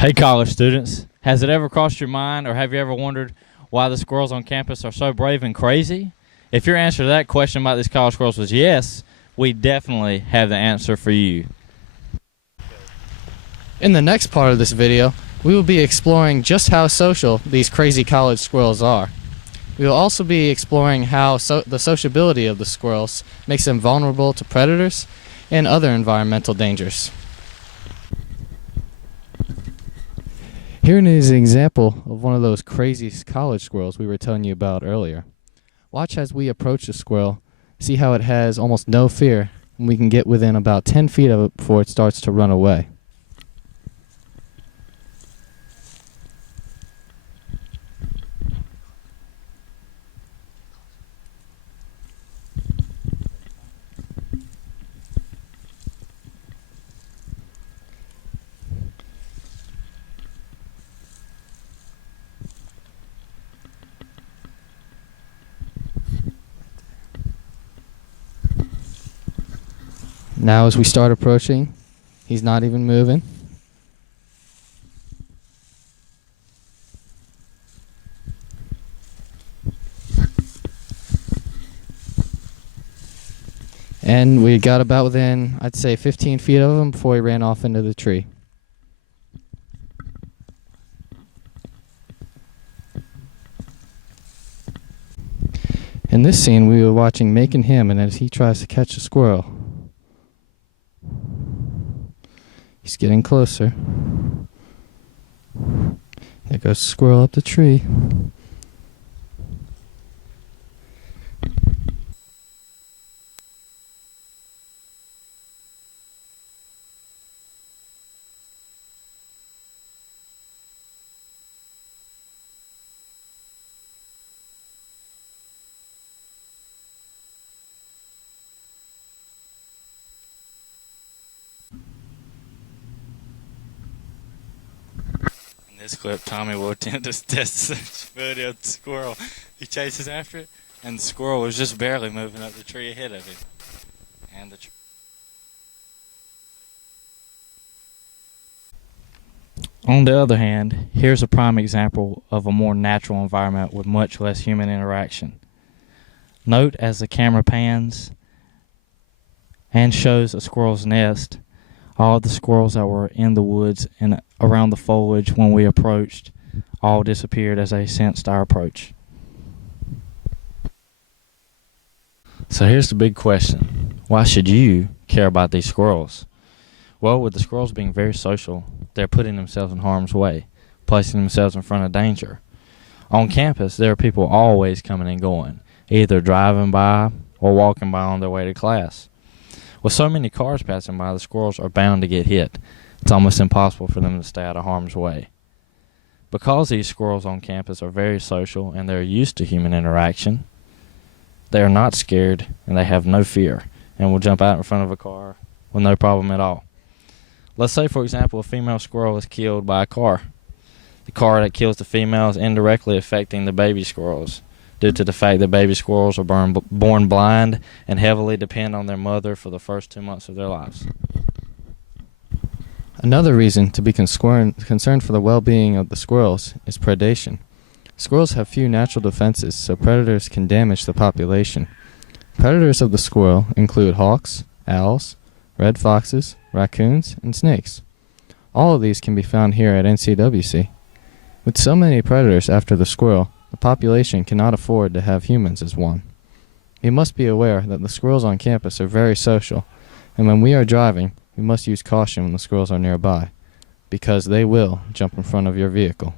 Hey, college students, has it ever crossed your mind, or have you ever wondered why the squirrels on campus are so brave and crazy? If your answer to that question about these college squirrels was yes, we definitely have the answer for you. In the next part of this video, we will be exploring just how social these crazy college squirrels are. We will also be exploring how the sociability of the squirrels makes them vulnerable to predators and other environmental dangers. Here is an example of one of those crazy college squirrels we were telling you about earlier. Watch as we approach the squirrel, see how it has almost no fear, and we can get within about 10 feet of it before it starts to run away. Now as we start approaching, he's not even moving. And we got about within, I'd say, 15 feet of him before he ran off into the tree. In this scene, we were watching Making Him, and as he tries to catch a squirrel, he's getting closer. There goes the squirrel up the tree. In this clip, Tommy will attempt to test the sensibility of the squirrel. He chases after it, and the squirrel was just barely moving up the tree ahead of him. And On the other hand, here's a prime example of a more natural environment with much less human interaction. Note as the camera pans and shows a squirrel's nest, all of the squirrels that were in the woods and around the foliage when we approached all disappeared as they sensed our approach. So here's the big question. Why should you care about these squirrels? Well, with the squirrels being very social, they're putting themselves in harm's way, placing themselves in front of danger. On campus, there are people always coming and going, either driving by or walking by on their way to class. With so many cars passing by, the squirrels are bound to get hit. It's almost impossible for them to stay out of harm's way. Because these squirrels on campus are very social and they're used to human interaction, they are not scared and they have no fear and will jump out in front of a car with no problem at all. Let's say, for example, a female squirrel is killed by a car. The car that kills the female is indirectly affecting the baby squirrels, due to the fact that baby squirrels are born blind and heavily depend on their mother for the first 2 months of their lives. Another reason to be concerned for the well-being of the squirrels is predation. Squirrels have few natural defenses, so predators can damage the population. Predators of the squirrel include hawks, owls, red foxes, raccoons, and snakes. All of these can be found here at NCWC. With so many predators after the squirrel, the population cannot afford to have humans as one. You must be aware that the squirrels on campus are very social, and when we are driving, we must use caution when the squirrels are nearby, because they will jump in front of your vehicle.